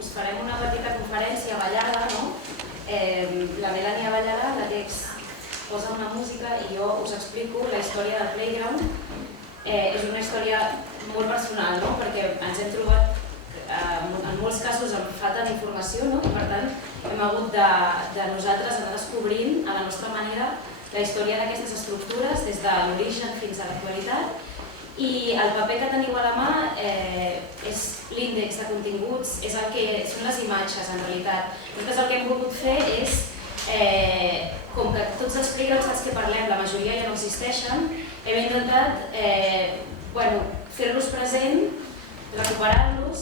us farem una petita conferència ballada, no? La Melania ballarà, la Tex posa una música i jo us explico la història del Playground. És una història molt personal, no? Perquè ens hem trobat en molts casos amb falta d'informació, no? I per tant hem hagut de nosaltres anar descobrint a la nostra manera la història d'aquestes estructures des de l'origen fins a l'actualitat. I el paper que teniu a la mà és l'índex de continguts, són les imatges en realitat. Nosaltres el que hem volgut fer és, com que tots els playgrounds dels que parlem, la majoria ja no existeixen, hem intentat fer-los present, recuperar-los,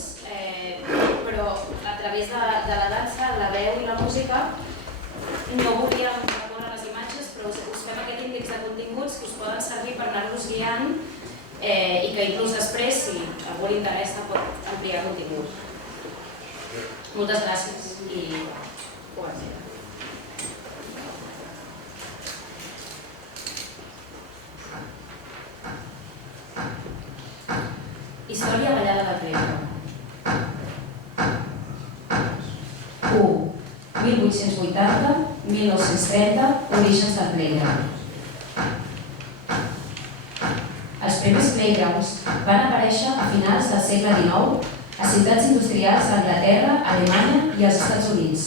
però a través de la dansa, la veu i la música. No volíem recórrer les imatges, però us fem aquest índex de continguts que us poden servir per anar-los guiant i que inclús després, si a algú li interessa, pot ampliar contingut. Moltes gràcies i comencem. Història ballada de Playground. 1. 1880-1930, orígens del Playground. Els primers playgrounds van aparèixer a finals del segle XIX a ciutats industrials d'Anglaterra, Alemanya i els Estats Units,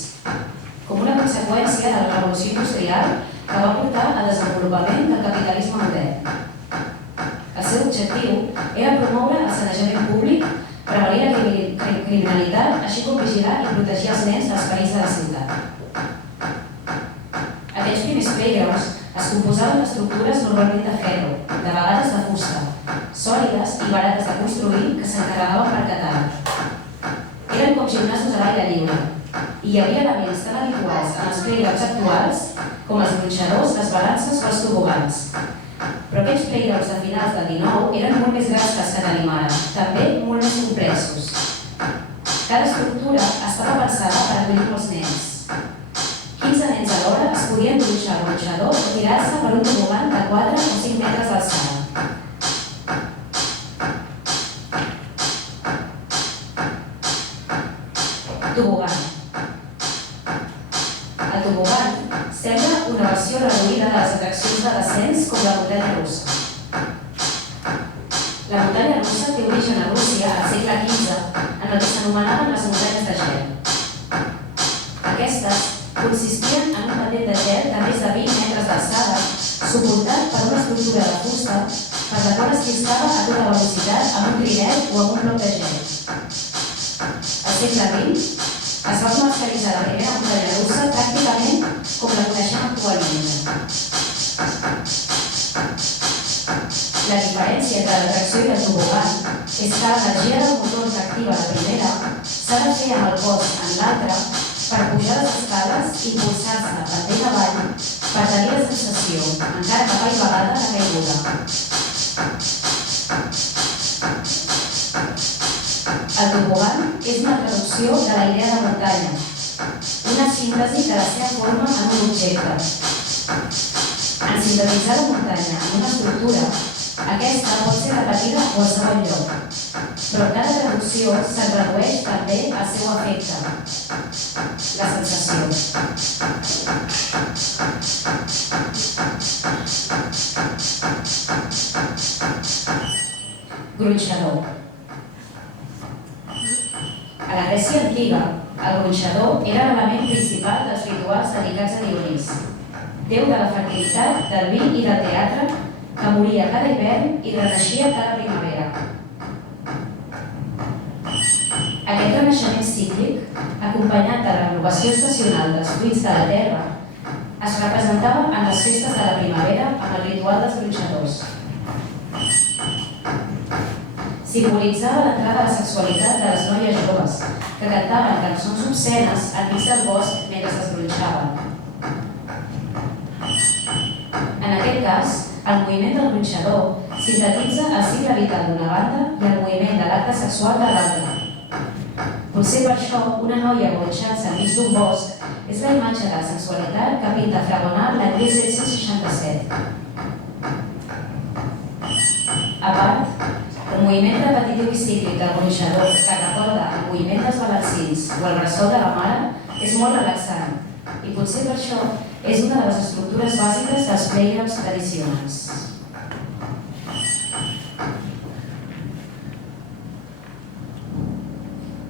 com una conseqüència de la revolució industrial que va portar al desenvolupament del capitalisme modern. El seu objectiu era promoure el sanejament públic, prevenir la criminalitat, així com vigilar i protegir els nens dels perills de la ciutat. Aquells primers playgrounds es composaven d'estructures normalment de ferro, de vegades de fusta, sòlides i barates de construir que s'encarregaven per catar. Eren com gimnasos a l'aire lliure i hi havia elements tan habituals en els playgrounds actuals com els gronxadors, les balances o els tobogans. Però aquells playgrounds de finals del XIX eren molt més grans que els que tenim ara, també molt més complexos. Cada estructura estava pensada per acollir molts nens. 15 nens alhora es podien gronxar al gronxador o tirar-se per un tobogan de 4 o 5 metres d'alçada. Tobogan. El tobogan sembla una versió reduïda de les atraccions de descens com la muntanya russa. La muntanya russa té origen a Rússia al segle XV, en el que s'anomenaven les muntanyes de gel. Aquestes consistien en un pendent de gel de més de 20 metres d'alçada, suportat per una estructura de fusta per la qual es lliscava a tota velocitat amb un trinet o amb un bloc de gel. Al segle XX es va comercialitzar la primera muntanya russa pràcticament com la coneixem actualment. La diferència entre l'atracció i el tobogan és que l'energia del motor que activa la primera s'ha de fer amb el cos en l'altra per pujar les escales i impulsar-se pendent avall per tenir la sensació, encara que mai vegada, de caiguda. El tobogan és una traducció de la idea de muntanya, una síntesi de la seva forma en un objecte. En sintetitzar la muntanya en una estructura, aquesta pot ser repetida a qualsevol lloc, però en cada traducció se'n redueix també el seu efecte, la sensació. Gronxador. A la Grècia antiga, el gronxador era l'element principal dels rituals dedicats a Dionís, déu de la fertilitat, del vi i del teatre, que moria cada hivern i renaixia cada primavera. Aquest renaixement cíclic, acompanyat de la renovació estacional dels fruits de la terra, es representava en les festes de la primavera amb el ritual dels gronxadors. Simbolitzava l'entrada a la sexualitat de les noies joves, que cantaven cançons obscenes enmig del bosc mentre es gronxaven. En aquest cas, el moviment del gronxador sintetitza el cicle vital d'una banda i el moviment de l'acte sexual de l'altra. Potser per això, una noia gronxant-se enmig d'un bosc és la imatge de la sensualitat que pinta Fragonard l'any 1767. A part, el moviment repetitiu i cíclic del gronxador, que recorda el moviment dels valencians vecins o el bressol de la mare és molt relaxant i potser per això és una de les estructures bàsiques dels playgrounds tradicionals.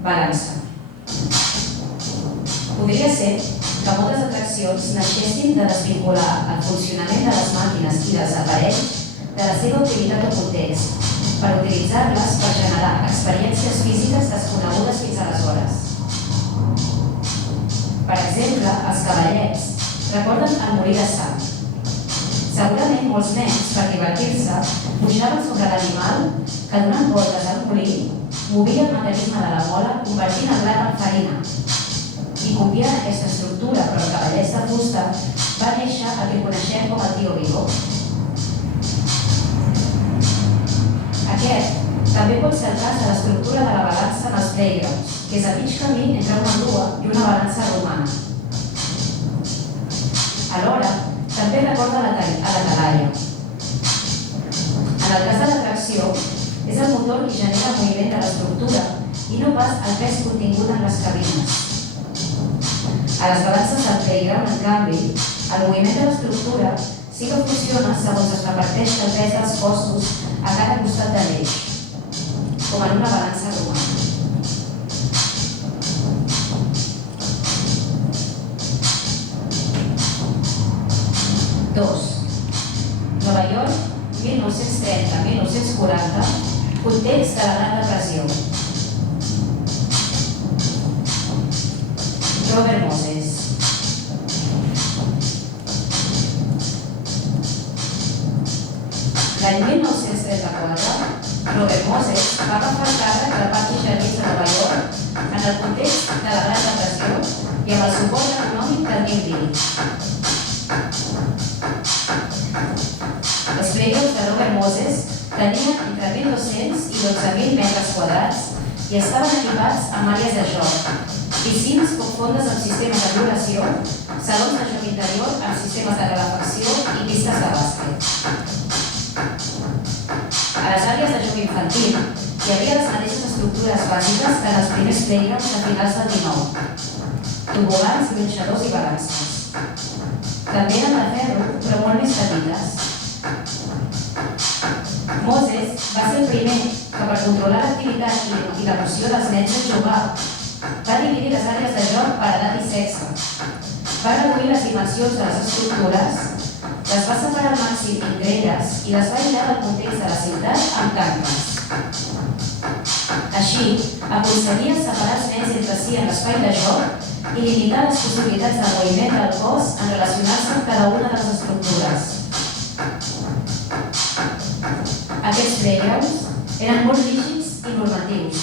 Balança. Podria ser que moltes atraccions naixessin de desvincular el funcionament de les màquines i dels aparells de la seva utilitat o context, per utilitzar-les per generar experiències físiques desconegudes fins aleshores. Per exemple, els cavallets recorden el molí de sang. Segurament molts nens, per divertir-se, pujaven sobre l'animal que donant voltes al molí movia el mecanisme de la mola convertint el blat en farina. I copiant aquesta estructura, però el cavallets de fusta, va néixer el que coneixem com el Tío Vivo. Aquest també pot ser el cas de l'estructura de la balança en els playgrounds, que és a mig camí entre una grua i una balança romana. Alhora, també recorda a la talaia. En el cas de l'atracció, és el motor qui genera el moviment de l'estructura i no pas el pes contingut en les cabines. A les balances del playground, en canvi, el moviment de l'estructura sí que funciona segons es reparteix el pes dels cossos a cada costat de l'eix, com en una balança romana. Nova York, 1930-1940, context de la Gran Depressió. Robert Moses. L'any 1934, Robert Moses va agafar el càrrec de Parc i Jardins de Nova York en el context de la Gran Depressió i amb el suport econòmic del New Deal. Els playgrounds de Robert Moses tenien entre 1.200 i 12.000 metres quadrats i estaven equipats amb àrees de joc, piscines profundes amb sistemes de floració, salons de joc interior amb sistemes de calefacció i pistes de bàsquet. A les àrees de joc infantil hi havia les mateixes estructures bàsiques que en els primers playgrounds de finals del 19, tobogans, gronxadors i balances. També eren de ferro, però molt més petites. Moses va ser el primer que, per controlar l'activitat i l'emoció dels nens en jugar, va dividir les àrees de joc per edat i sexe, va reduir les dimensions de les estructures, les va separar al màxim entre elles i les va aïllar del context de la ciutat amb tanques. Així, aconseguia separar els nens entre si en l'espai de joc i limitar les possibilitats de moviment del cos en relacionar-se amb cada una de les estructures. Aquests playgrounds eren molt rígids i normatius.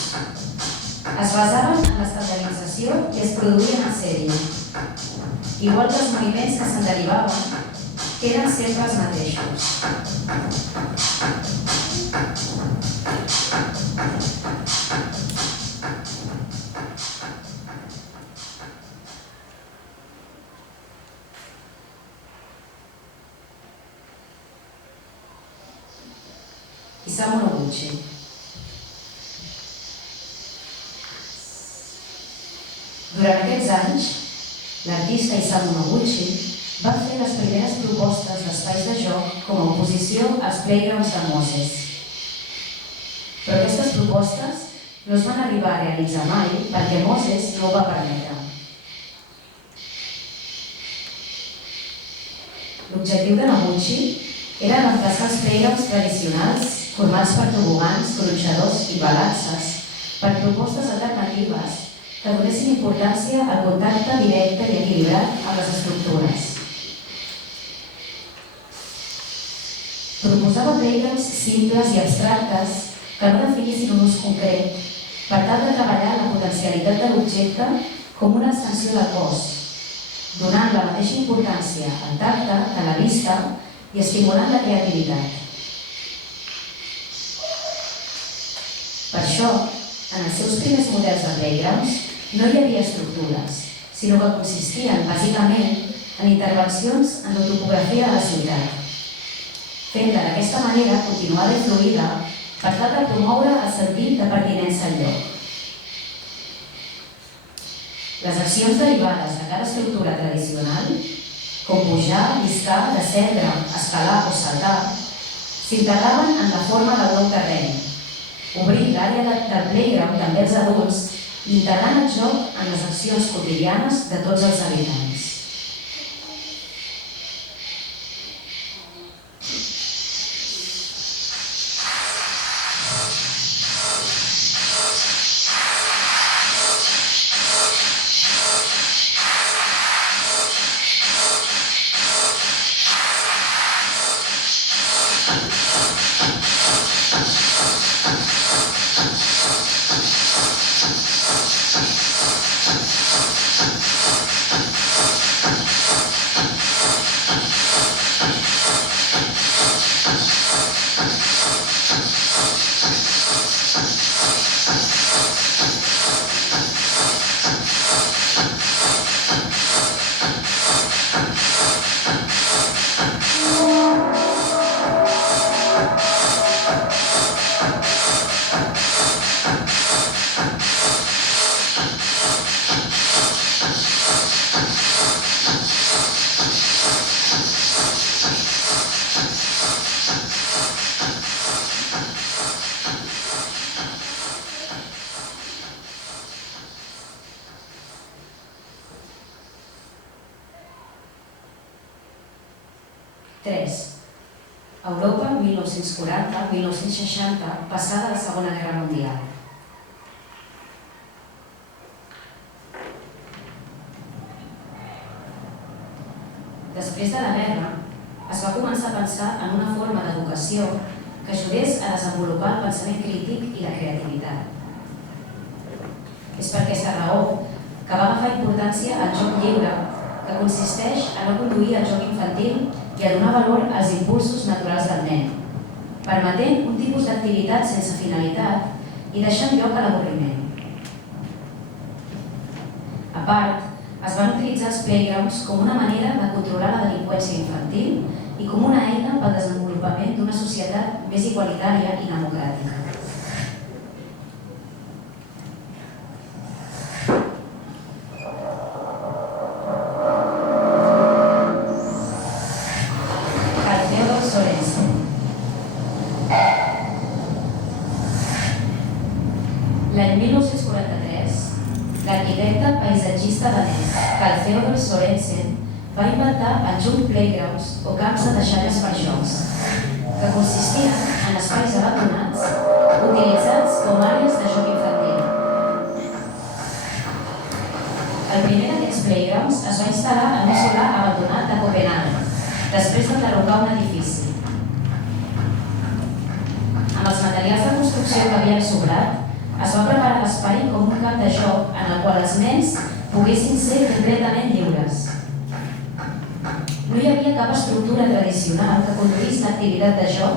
Es basaven en l'estandardització i es produïen en sèrie, igual que els moviments que se'n derivaven, que eren sempre els mateixos. Isamu Noguchi. Durant aquests anys, l'artista Isamu Noguchi va fer les primeres propostes d'espais de joc com a oposició als playgrounds de Moses. Però aquestes propostes no es van arribar a realitzar mai perquè Moses no ho va permetre. L'objectiu de Noguchi era reemplaçar els playgrounds tradicionals formats per tobogans, gronxadors i balances per propostes alternatives que donessin importància al contacte directe i equilibrat amb les estructures. Proposava playgrounds simples i abstractes que no definissin un ús concret per tal de treballar la potencialitat de l'objecte com una extensió del cos, donant la mateixa importància al tacte que a la vista i estimulant la creativitat. Per això, en els seus primers models de playgrounds no hi havia estructures, sinó que consistien bàsicament en intervencions en la topografia de la ciutat, fent-la d'aquesta manera continuada i fluida per tal de promoure el sentit de pertinença al lloc. Les accions derivades de cada estructura tradicional, com pujar, lliscar, descendre, escalar o saltar, s'integraven en la forma del nou terreny, obrint l'àrea del playground també als adults i integrant el joc en les accions quotidianes de tots els habitants. Europa, 1940-1960, passada la Segona Guerra Mundial. Després de la guerra, es va començar a pensar en una forma d'educació que ajudés a desenvolupar el pensament crític i la creativitat. És per aquesta raó que va agafar importància al joc lliure, que consisteix a no conduir el joc infantil i a donar valor als impulsos naturals del nen, permetent un tipus d'activitat sense finalitat i deixant lloc a l'avorriment. A part, es van utilitzar els playgrounds com una manera de controlar la delinqüència infantil i com una eina pel desenvolupament d'una societat més igualitària i democràtica. L'any 1943, l'arquitecte paisatgista danès Carl Theodor Sørensen va inventar els Junk Playgrounds o camps de deixalles per jocs, que consistien en espais abandonats utilitzats com àrees de joc infantil. El primer d'aquests playgrounds es va instal·lar en un solar abandonat de Copenhague, després d'enderrocar un edifici. Amb els materials de construcció que havien sobrat, es va preparar l'espai com un camp de joc en el qual els nens poguessin ser completament lliures. No hi havia cap estructura tradicional que conduís l'activitat de joc,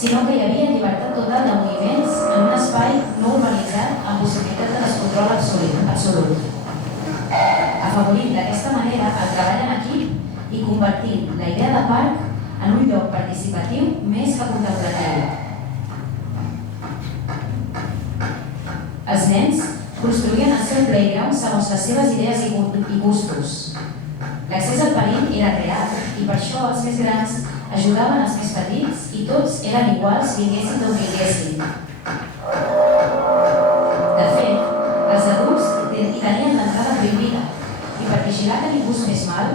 sinó que hi havia llibertat total de moviments en un espai no urbanitzat amb possibilitat de descontrol absolut, afavorint d'aquesta manera el treball en equip i convertint la idea de parc en un lloc participatiu més que contemplatiu. Els nens construïen el seu playground segons les seves idees i gustos. L'accés al perill era real i per això els més grans ajudaven els més petits i tots eren iguals vinguessin d'on vinguessin. De fet, els adults hi tenien l'entrada prohibida i per vigilar que ningú es fes mal,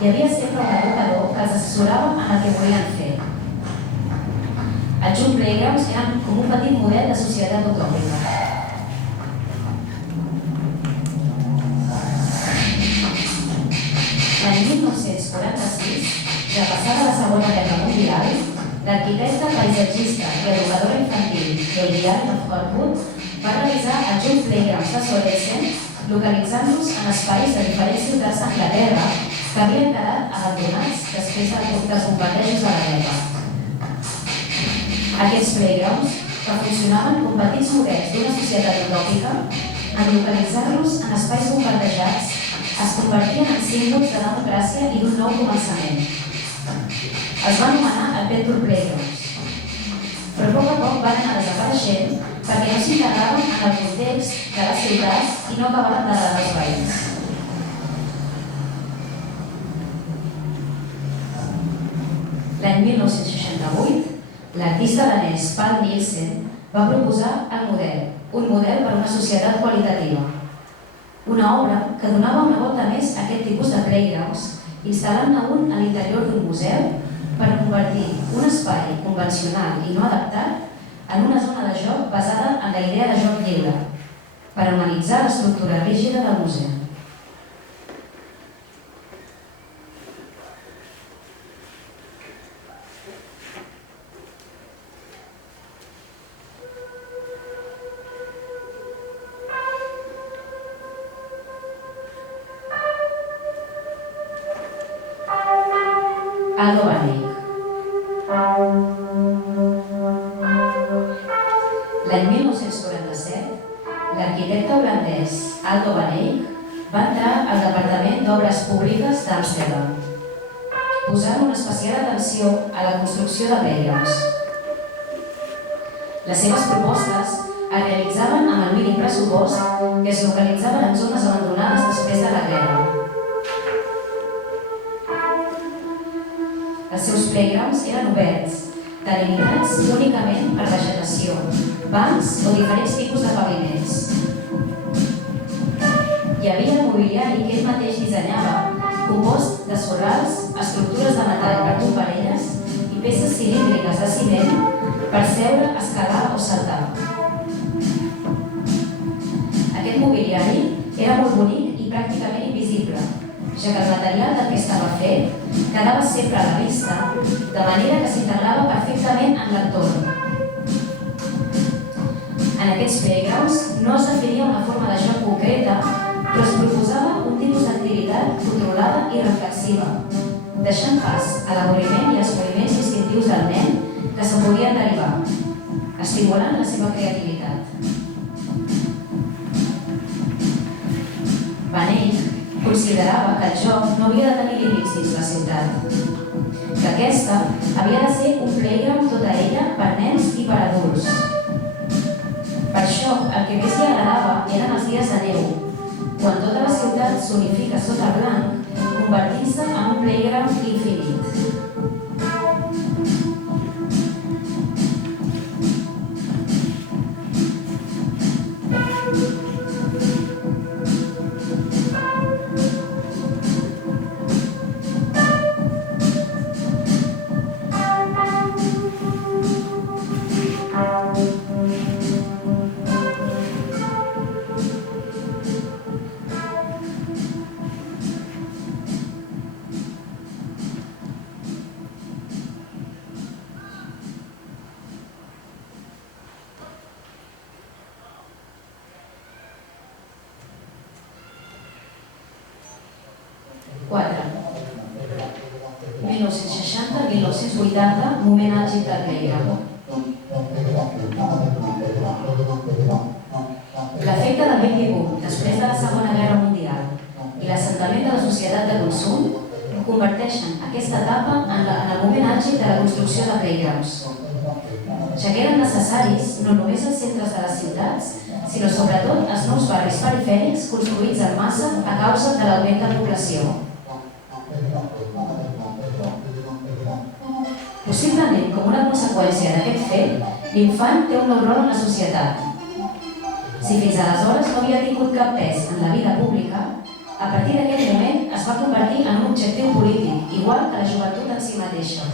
hi havia sempre un educador que els assessorava en el que volien fer. Els Junk Playgrounds eren com un petit model de societat utòpica. L'any 1946, ja passada la Segona Guerra Mundial, l'arquitecte paisatgista i educadora infantil Liliane Horwood va realitzar els Junk Playgrounds de Sørensen, localitzant-los en espais de diferents ciutats d'Anglaterra que havien quedat abandonats després dels bombardejos de la guerra. Aquests playgrounds, que funcionaven com petits models d'una societat utòpica, en localitzar-los en espais bombardejats, es convertien en símbols de democràcia i d'un nou començament. Es va anomenar Adventure Playgrounds, però a poc van anar desapareixent perquè no s'integraven en el context de la ciutat i no acabaven d'agradar als veïns. L'any 1968, l'artista danès Paul Nielsen va proposar el model, un model per a una societat qualitativa. Una obra que donava una volta més a aquest tipus de playgrounds, instal·lant-ne un a l'interior d'un museu per convertir un espai convencional i no adaptat en una zona de joc basada en la idea de joc lliure, per humanitzar l'estructura rígida del museu. Aldo Van Eyck. L'any 1947, l'arquitecte holandès Aldo Van Eyck va entrar al Departament d'Obres Públiques d'Amsterdam, posant una especial atenció a la construcció de playgrounds. Les seves propostes es realitzaven amb el mínim pressupost que es localitzaven en zones abandonades després de la guerra. Els seus playgrounds eren oberts, delimitats únicament per vegetació, bancs o diferents tipus de paviments. Hi havia el mobiliari que ell mateix dissenyava, compost de sorrals, estructures de metall per tombarelles i peces cilíndriques de ciment per seure, escalar o saltar. Aquest mobiliari era molt bonic i pràcticament invisible, ja que el material del que estava fet quedava sempre a la vista, de manera que s'integrava perfectament en l'entorn. En aquests playgrounds no es definia una forma de joc concreta, però es proposava un tipus d'activitat controlada i reflexiva, deixant pas a l'avorriment i als moviments instintius del nen que se'n podien derivar, estimulant la seva creativitat. Van Eyck considerava que el joc no havia de tenir límits dins la ciutat, que aquesta havia de ser un playground tota ella per nens i per adults. Per això, el que més li agradava eren els dies de neu, quan tota la ciutat s'unifica sota blanc, convertint-se en un playground infinit. Moment àlgid del playground. L'efecte del baby boom després de la Segona Guerra Mundial i l'assentament de la societat de consum converteixen aquesta etapa en el moment àlgid de la construcció de playgrounds, ja que eren necessaris no només els centres de les ciutats, sinó sobretot els nous barris perifèrics construïts en massa a causa de l'augment de població. Possiblement, com una conseqüència d'aquest fet, l'infant té un nou rol en la societat. Si fins aleshores no havia tingut cap pes en la vida pública, a partir d'aquest moment es va convertir en un objectiu polític, igual que la joventut en si mateixa.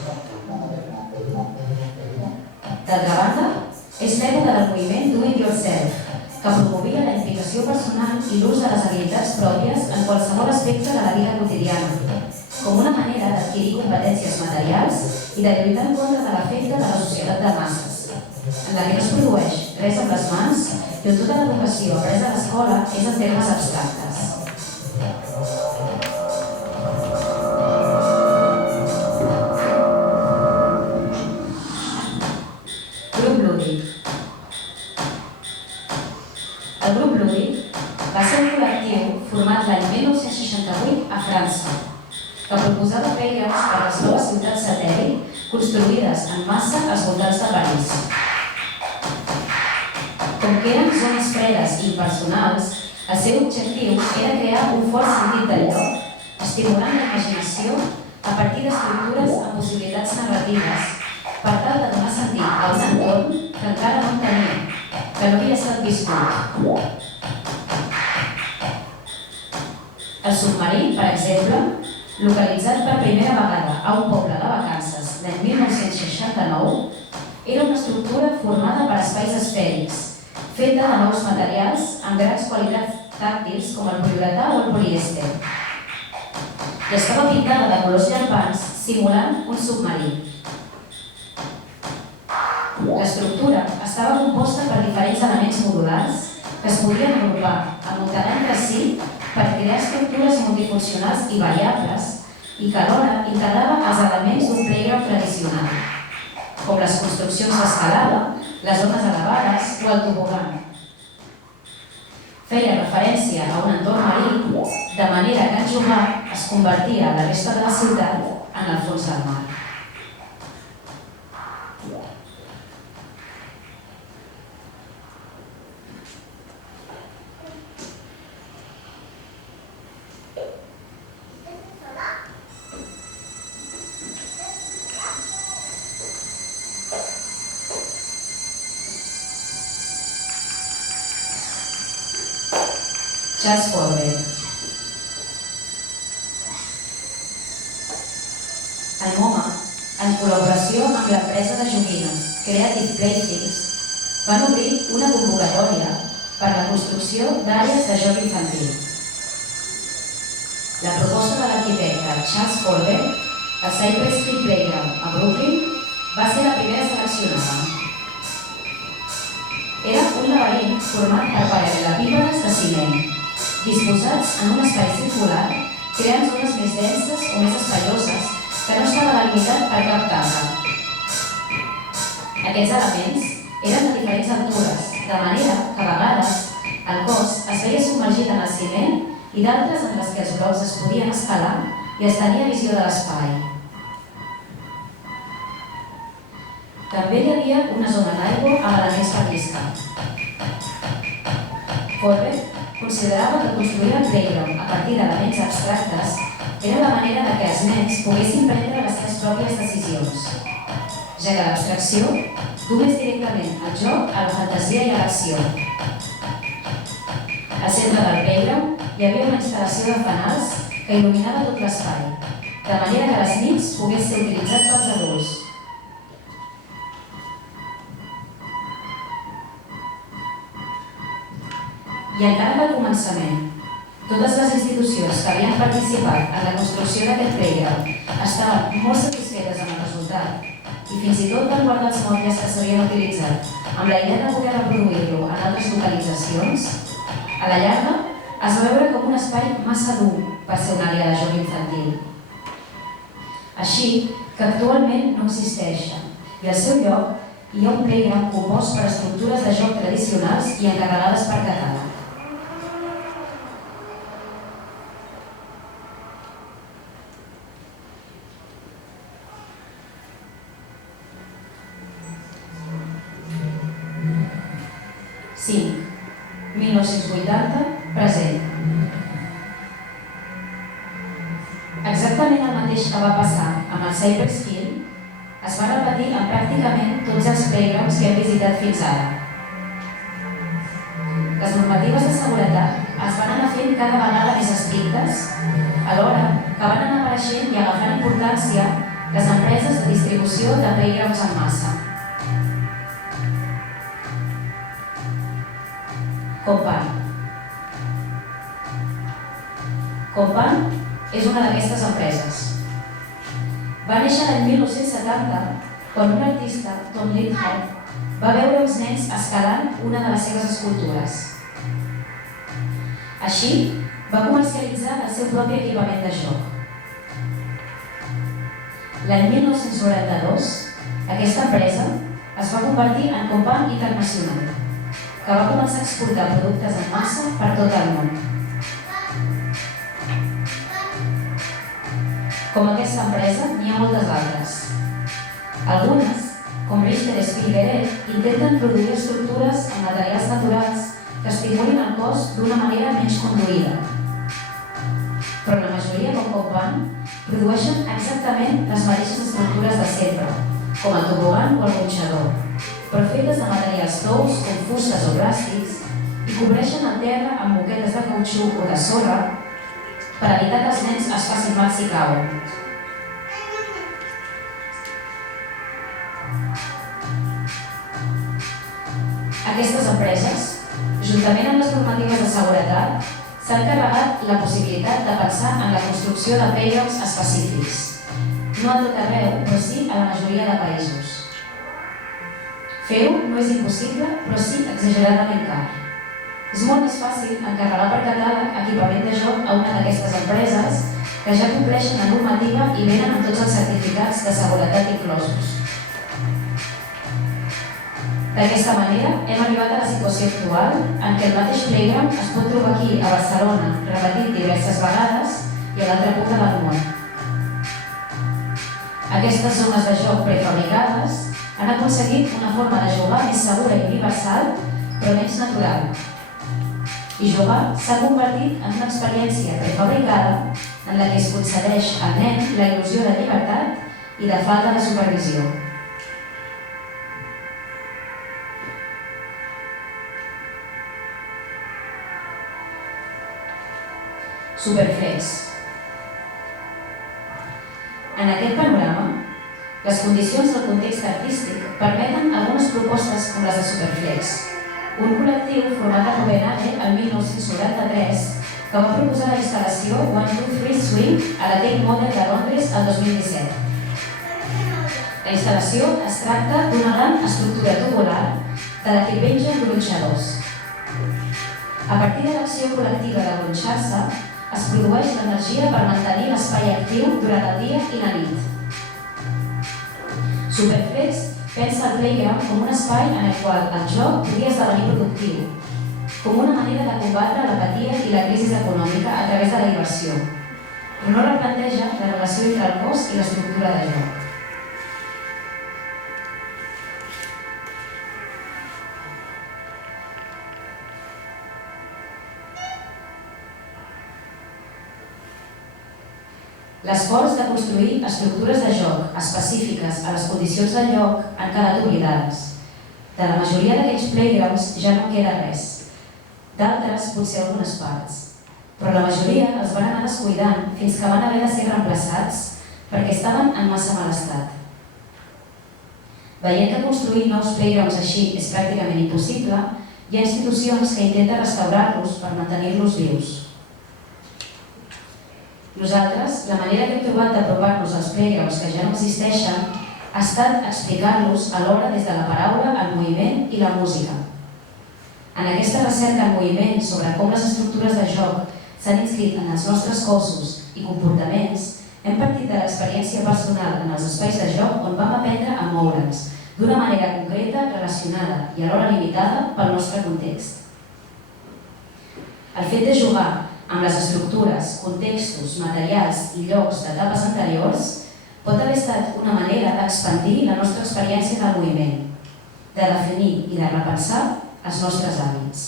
D'altra banda, és l'època del moviment Do It Yourself, que promovia la implicació personal i l'ús de les habilitats pròpies en qualsevol aspecte de la vida quotidiana, com una manera d'adquirir competències materials i de lluitar en contra de l'efecte de la societat de masses, en la que no es produeix res amb les mans i on tota l'educació apresa a l'escola és en termes abstractes. Grup lúdic. El grup lúdic va ser un col·lectiu format l'any 1968 a França, que proposava playgrounds per a les noves ciutats satèl·lit construïdes en massa als voltants de París. Com que eren zones fredes i impersonals, el seu objectiu era crear un fort sentit de lloc, estimulant la imaginació a partir d'estructures amb possibilitats narratives per tal de donar sentit a un entorn que encara no entenia, que no havia estat viscut. El submarí, per exemple, localitzat per primera vegada a un poble de vacances l'any 1969, era una estructura formada per espais esfèrics, feta de nous materials amb grans qualitats tàctils com el poliuretà o el polièster. I estava pintada de colors llampants, simulant un submarí. L'estructura estava composta per diferents elements modulars que es podien agrupar, amuntegar entre si per crear estructures multifuncionals i variables i que alhora integrava els elements d'un playground tradicional, com les construccions d'escalada, les zones elevades o el tobogan. Feia referència a un entorn marí, de manera que en jugar es convertia la resta de la ciutat en el fons del mar. Charles Forbert. El MoMA, en col·laboració amb l'empresa de joguines Creative Playthings, van obrir una convocatòria per a la construcció d'àrees de joc infantil. La proposta de l'arquitecte Charles Forbert, el Cypress Hill Playground a Brooklyn, va ser la primera seleccionada. Era un laberint format per paral·lelepípedes de ciment, disposats en un espai circular, creant zones més denses o més espaioses que no estava delimitat per cap casa. Aquests elements eren de diferents altures, de manera que a vegades el cos es veia submergit en el ciment i d'altres en les que els blocs es podien escalar i es tenia visió de l'espai. També hi havia una zona d'aigua amb elements per lliscar. Forbert considerava que construir el playground a partir d'elements abstractes era la manera de que els nens poguessin prendre les seves pròpies decisions, ja que l'abstracció du més directament el joc a la fantasia i a l'acció. Al centre del playground hi havia una instal·lació de fanals que il·luminava tot l'espai, de manera que les nits pogués ser utilitzat pels adults. I encara que al començament, totes les institucions que havien participat en la construcció d'aquest playground estaven molt satisfetes amb el resultat i fins i tot van guardar els mobles que s'havien utilitzat amb la idea de poder reproduir-lo en altres localitzacions, a la llarga es va veure com un espai massa dur per ser una àrea de joc infantil. Així que actualment no existeixen i al seu lloc hi ha un playground compost per estructures de joc tradicionals i encarregades per catàleg. Sí, 1980, present. Exactament el mateix que va passar amb el Cypress Hill es va repetir en pràcticament tots els playgrounds que hem visitat fins ara. Les normatives de seguretat es van anar fent cada vegada més estrictes, alhora que van anar apareixent i agafant importància les empreses de distribució de playgrounds en massa. Compan. Compan és una d'aquestes empreses. Va néixer l'any 1970 quan un artista, Tom Lindholm, va veure uns nens escalant una de les seves escultures. Així, va comercialitzar el seu propi equipament de joc. L'any 1992, aquesta empresa es va convertir en Compan International, que va començar a exportar productes en massa per tot el món. Com aquesta empresa, n'hi ha moltes altres. Algunes, com Richter Spielberg, intenten produir estructures amb materials naturals que estimulin el cos d'una manera menys conduïda. però la majoria, com van, produeixen exactament les mateixes estructures de sempre, com el tobogan o el gronxador, però fetes de materials tous com fustes o plàstics i cobreixen el terra amb moquetes de cautxú o de sorra per evitar que els nens es facin mal si cauen. Aquestes empreses, juntament amb les normatives de seguretat, s'han carregat la possibilitat de pensar en la construcció de playgrounds específics. No a tot arreu, però sí a la majoria de països. Fer-ho no és impossible, però sí exageradament car. És molt més fàcil encarregar per catàleg equipament de joc a una d'aquestes empreses que ja compleixen la normativa i venen amb tots els certificats de seguretat inclosos. D'aquesta manera, hem arribat a la situació actual en què el mateix playground es pot trobar aquí, a Barcelona, repetit diverses vegades i a l'altra punta del món. Aquestes zones de joc prefabricades han aconseguit una forma de jugar més segura i universal, però menys natural. I jugar s'ha convertit en una experiència prefabricada en la que es concedeix al nen la il·lusió de llibertat i de falta de supervisió. Superflex. En aquest panorama, les condicions del context artístic permeten algunes propostes com les de Superflex, un col·lectiu format a Copenhague el 1993 que va proposar la instal·lació 1, 2, 3 Swing a la Tate Modern de Londres el 2017. La instal·lació es tracta d'una gran estructura tubular de la que pengen gronxadors. A partir de l'acció col·lectiva de gronxar-se, es produeix l'energia per mantenir l'espai actiu durant el dia i la nit. Superflex pensa el playground com un espai en el qual el joc podria esdevenir productiu, com una manera de combatre l'apatia i la crisi econòmica a través de la diversió, però no replanteja la relació entre el cos i l'estructura de joc. L'esforç de construir estructures de joc específiques a les condicions del lloc han quedat oblidades. De la majoria d'aquells playgrounds ja no en queda res. D'altres potser algunes parts. Però la majoria els van anar descuidant fins que van haver de ser reemplaçats perquè estaven en massa mal estat. Veient que construir nous playgrounds així és pràcticament impossible, hi ha institucions que intenten restaurar-los per mantenir-los vius. Nosaltres, la manera que hem trobat d'apropar-nos als playgrounds que ja no existeixen ha estat explicar-los alhora des de la paraula, el moviment i la música. En aquesta recerca en moviment sobre com les estructures de joc s'han inscrit en els nostres cossos i comportaments, hem partit de l'experiència personal en els espais de joc on vam aprendre a moure'ns d'una manera concreta, relacionada i alhora limitada pel nostre context. El fet de jugar amb les estructures, contextos, materials i llocs d'etapes anteriors pot haver estat una manera d'expandir la nostra experiència del moviment, de definir i de repensar els nostres hàbits.